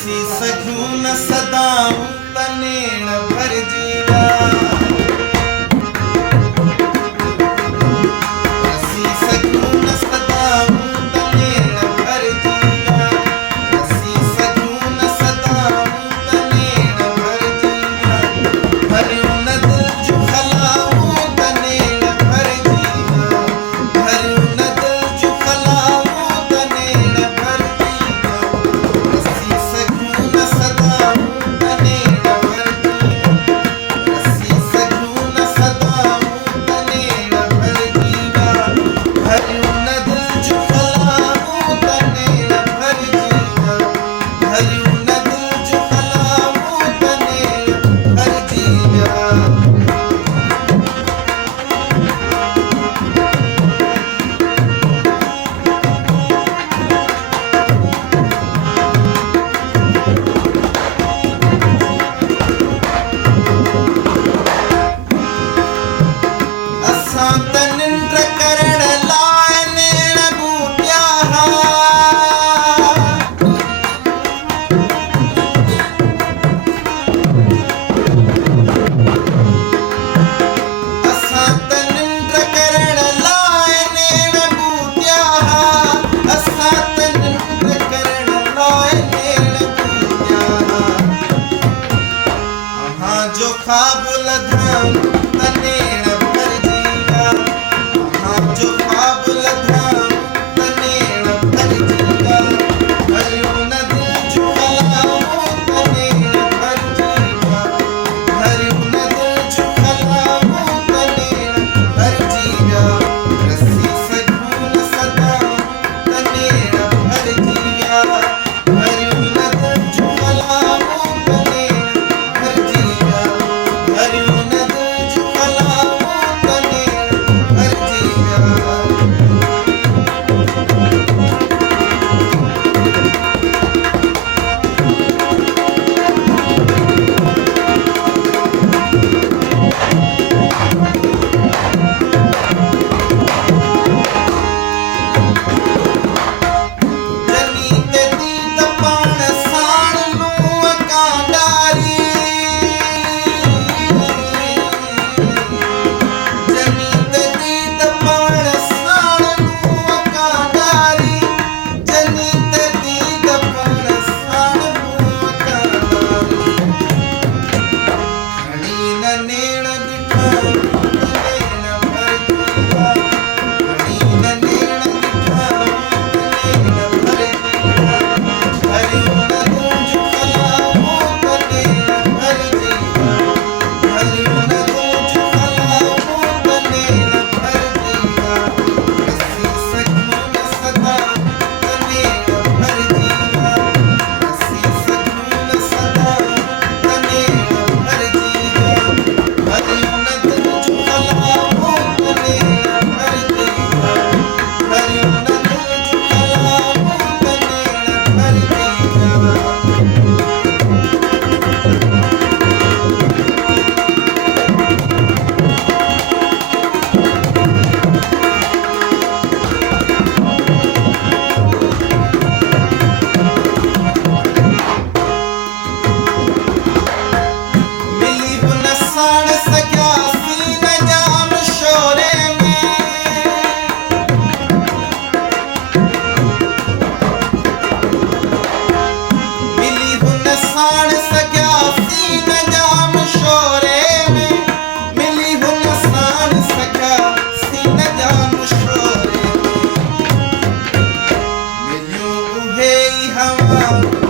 रसी सघूं न सदाऊं तनेण भरजी विया रसी सघूं न सदाऊं तनेण भरजी विया रसी सघूं न सदाऊं तनेण भरजी विया भरियूं न दिल जूं खलाऊं तनेण भरजी विया भरियूं न दिल जूं खलाऊं तनेण भरजी विया रसी सघूं न सदाऊं तनेण भरजी विया रसी सघूं न सदाऊं तनेण भरजी विया भरियूं न दिल जूं खलाऊं तनेण भरजी विया भरियूं न दिल जूं खलाऊं तनेण भरजी विया असां त निंड करण लाइ नेण बूटिया असां त निंड करण लाइ नेण बूटिया असां त निंड करण लाइ नेण बूटिया अहां जो ख्वाब लधाऊं तनेण भरजी विया अहां जो ख्वाब लधाऊं तनेण भरजी विया भरियूं न दिल जूं खलाऊं तनेण भरजी विया भरियूं न दिल जूं खलाऊं तनेण भरजी विया रसी सघूं न सदाऊं तनेण भरजी विया भरियूं न दिल जूं खलाऊं तनेण भरजी विया भरियूं न दिल जूं खलाऊं तनेण भरजी विया जनी ते दीद पाण साण नूंहं कांडारी जनी ते दीद पाण साण नूंहं कांडारी जनी ते दीद पाण साण नूंहं कांडारी खणी न नेण ॾिठाऊं तनेण भरजी विया खणी न नेण ॾिठाऊं तनेण भरजी विया भरियूं न दिल जूं खलाऊं तनेण भरजी विया भरियूं न दिल जूं खलाऊं तनेण भरजी विया रसी सघूं न सदाऊं तनेण भरजी विया रसी सघूं न सदाऊं तनेण भरजी विया भरियूं न दिल जूं खलाऊं तनेण भरजी विया भरियूं न दिल जूं खलाऊं तनेण भरजी विया मिली बि न साण सघियासीं न जाम शोरे में मिली बि न साण सघियासीं न जाम शोरे में मिली बि न साण सघियासीं न जाम शोरे में मिलियूं उहे ई हवाऊं